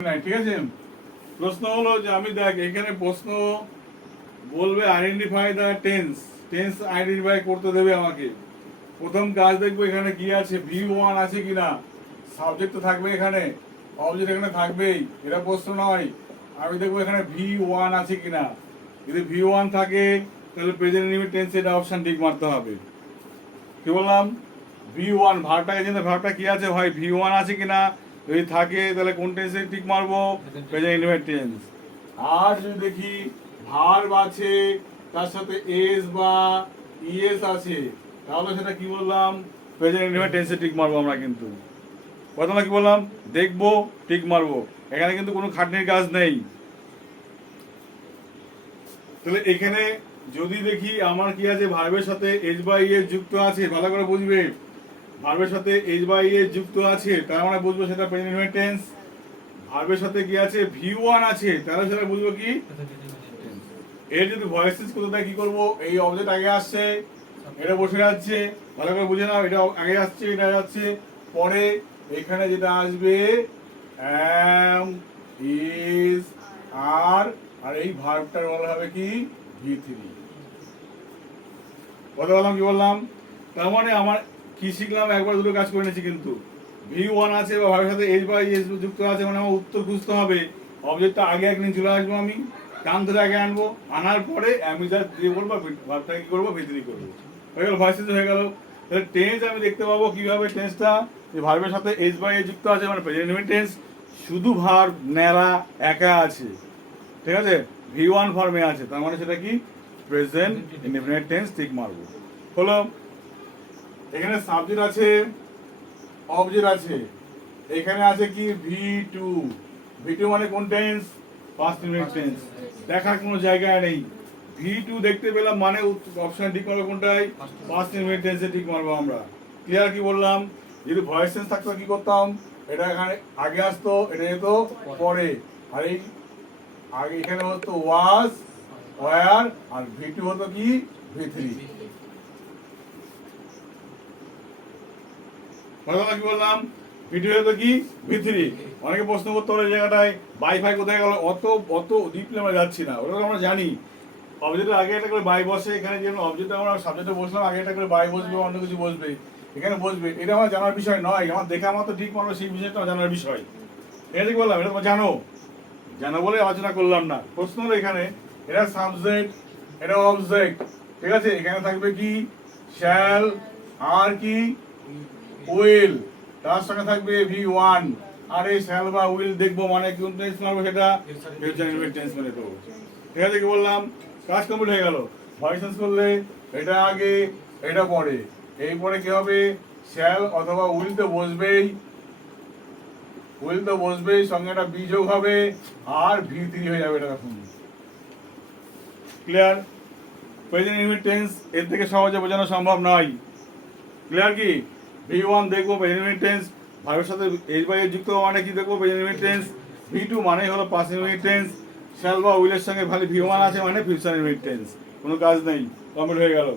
ঠিক আছে। প্রশ্ন হলো যে আমি দেখ এখানে প্রশ্ন বলবে identify the tense, tense identify করতে দেবে আমাকে। প্রথম কাজ দেখবো এখানে কি আছে, V1 আছে কিনা। সাবজেক্ট তো থাকবে এখানে, অবজেক্ট এখানে থাকবেই, এটা প্রশ্ন নয়। আমি দেখবো এখানে V1 আছে কিনা। যদি V1 থাকে তাহলে প্রেজেন্ট ইনডিফিনিট টেন্স এটা অপশন টিক মারতে হবে। কি বললাম, V1 ভার্বটাকে চিন্তা, ভার্বটা কি আছে ভাই, V1 আছে কিনা। যদি থাকে তাহলে কোন টেন্সে টিক মারবো, প্রেজেন্ট ইনডিফিনিট টেন্স। আর যদি দেখি ভার্ব আছে তার সাথে এস বা ইএস আছে, তাহলে সেটা কি বললাম, প্রেজেন্ট ইনডিফিনিট টেন্সে টিক মারবো আমরা। কিন্তু প্রথমে কি বললাম, দেখবো টিক মারবো, এখানে কিন্তু কোনো খাটনির কাজ নেই। তাহলে এখানে যদি দেখি আমার কি আছে, ভার্বের সাথে এইচ বা ইএস যুক্ত আছে, ভালো করে বুঝবে। ভার্বের সাথে এইচ বা ইএস যুক্ত আছে তার মানে বুঝবো সেটা প্রেজেন্ট ইনডিফিনিট টেন্স। ভার্বের সাথে কি আছে, V1 আছে, তাহলে সেটা বুঝবো কি। এর যদি ভয়েস চেঞ্জ করতে দেয় কি করবো, এই অবজেক্ট আগে আসছে, এটা বসে যাচ্ছে, ভালো করে বুঝে নাও, এটা আগে আসছে, এটা যাচ্ছে, পরে এখানে যেটা আসবে am, is, আর এই ভার্বটার বলা হবে কি V3। কথা বললাম, কি বললাম, তার মানে আমার কি শিখলাম, একবার দুটো কাজ করে নিয়েছি। কিন্তু V1 আছে বা ভার্বের সাথে এইচ বা ইএস যুক্ত আছে, মানে আমার উত্তর খুঁজতে হবে। অবজেক্টটা আগে একদিন চলে আসবো, আমি কান ধরে আগে আনবো, আনার পরে আমি যা দিয়ে বলবো ভার্বটাকে কি করবো, V3 করবো। হয়ে গেল, ভয়েস চেঞ্জ হয়ে গেল। তাহলে টেন্স আমি দেখতে পাবো কিভাবে, টেন্সটা যে ভার্বের সাথে এইচ বা ইএস যুক্ত আছে মানে প্রেজেন্ট ইনডিফিনিট টেন্স, শুধু ভার্ব নেরা একা আছে, ঠিক আছে, V1 ফর্মে আছে, তার মানে সেটা কি প্রেজেন্ট ইনডিফিনিট টেন্স, ঠিক মারবো। হলো, এখানে সাবজেক্ট আছে, অবজেক্ট আছে, এখানে আছে কি V2। V2 মানে কোন টেন্স, পাস্ট ইনডিফিনিট টেন্স। দেখার কোনো জায়গায় নেই, V2 দেখতে পেলাম মানে অপশন ঠিক মারবো কোনটাই, পাস্ট ইনডিফিনিট টেন্সে ঠিক মারবো আমরা। ক্লিয়ার, কি বললাম। যদি ভয়েস চেঞ্জ থাকতো কি করতাম, এটা এখানে আগে আসতো, এটা যেত পরে, আর এই আগে এখানে হতো ওয়াজ, ওয়ার, আর V2 হতো কি V3। কি বললাম, ভিডিও হতো কি V3। অনেকে প্রশ্ন করতে পারে জায়গাটায় বাইফাই কোথায় গেল, অত অত ডিপলি আমরা যাচ্ছি না, ওটা আমরা জানি। অবজেক্টের আগে একটা করে বাই বসে, এখানে যে অবজেক্টে আমরা সাবজেক্টে বসলাম, আগে একটা করে বাই বসবে, অন্য কিছু বসবে, এখানে বসবে, এটা আমার জানার বিষয় নয়। আমার দেখে আমার তো ঠিক মানো, সেই বিষয়টা আমার জানার বিষয়। এটা কি বললাম, এটা তোমার জানো, জানো বলে আলোচনা করলাম না। প্রশ্ন হলো এখানে, এটা সাবজেক্ট, এটা অবজেক্ট, ঠিক আছে। এখানে থাকবে কি শ্যাল, আর কি উইল, তার সঙ্গে থাকবে V1। আর এই শ্যাল বা উইল দেখবো মানে কোন টেন্স মারবো, সেটা ফিউচার ইনডিফিনিট টেন্স মানে দেবো। ঠিক আছে, কি বললাম, কাজ কমপ্লিট হয়ে গেল। ভয়েস চেঞ্জ করলে এটা আগে এটা পরে, এই পরে কি হবে, শ্যাল অথবা উইল তো বসবেই, উইল তো বসবেই, সঙ্গে একটা বি যোগ হবে, আর V3 হয়ে যাবে এটা তখন। ক্লিয়ার। প্রেজেন্ট ইনডিফিনিট টেন্স এর থেকে সহজে বোঝানো সম্ভব নয়। ক্লিয়ার কি, V1 দেখবো প্রেজেন্ট ইনডিফিনিট টেন্স, ভার্বের সাথে এইচ বা ইএস যুক্ত মানে কি দেখবো, প্রেজেন্ট ইনডিফিনিট টেন্স। V2 মানে হলো পাস্ট ইনডিফিনিট টেন্স, শ্যাল বা উইলের সঙ্গে খালি V1 আছে মানে ফিউচার ইনডিফিনিট টেন্স। কোনো কাজ নেই, কমপ্লিট হয়ে গেল।